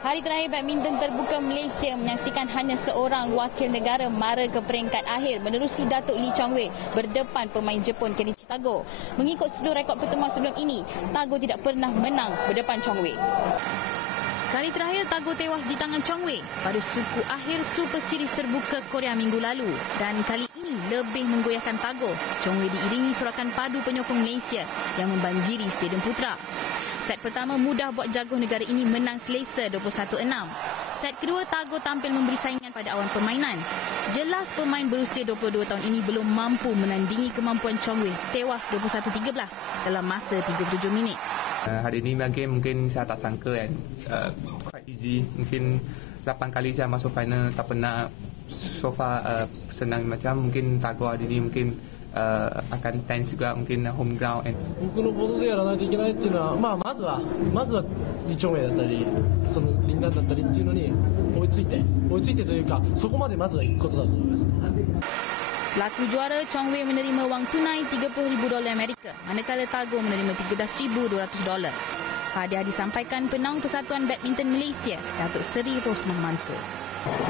Hari terakhir badminton terbuka Malaysia menyaksikan hanya seorang wakil negara mara ke peringkat akhir menerusi Datuk Lee Chong Wei berdepan pemain Jepun Kenichi Tago. Mengikut seluruh rekod pertemuan sebelum ini, Tago tidak pernah menang berdepan Chong Wei. Kali terakhir Tago tewas di tangan Chong Wei pada suku akhir Super Series terbuka Korea minggu lalu dan kali ini lebih menggoyahkan Tago. Chong Wei diiringi sorakan padu penyokong Malaysia yang membanjiri Stadium Putra. Set pertama mudah buat jago negara ini menang selesa 21-6. Set kedua Tago tampil memberi saingan pada awan permainan. Jelas pemain berusia 22 tahun ini belum mampu menandingi kemampuan Chong Wei tewas 21-13 dalam masa 37 minit. Uh, hari ini game mungkin saya tak sangka kan uh, quite easy mungkin 8 kali saya masuk final tak pernah so far uh, senang macam mungkin Tago hari ini mungkin uh, akan tense juga mungkin home ground and 僕のボードでやらないといけないっていうのは、まあ、まずは、まずは、李長明だったり、その、林丹だったりっていうのに、追いついて、追いついてというか、そこまでまずは行くことだと思います。 Selaku juara, Chong Wei menerima wang tunai RM30,000 dolar Amerika, manakala Tago menerima RM13,200 dolar. Hadiah disampaikan penaung Persatuan Badminton Malaysia, Datuk Seri Rosmah Mansur.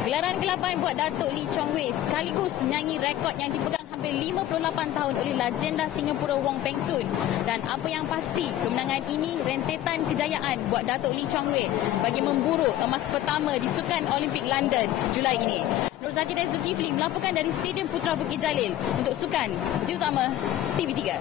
Gelaran ke-8 buat Datuk Lee Chong Wei sekaligus menyanyi rekod yang dipegang hampir 58 tahun oleh legenda Singapura Wong Peng Soon. Dan apa yang pasti, kemenangan ini rentetan kejayaan buat Datuk Lee Chong Wei bagi memburu emas pertama di Sukan Olimpik London Julai ini. Nur Zaki dan Zulkifli melaporkan dari Stadium Putra Bukit Jalil untuk Sukan Berita Utama TV3.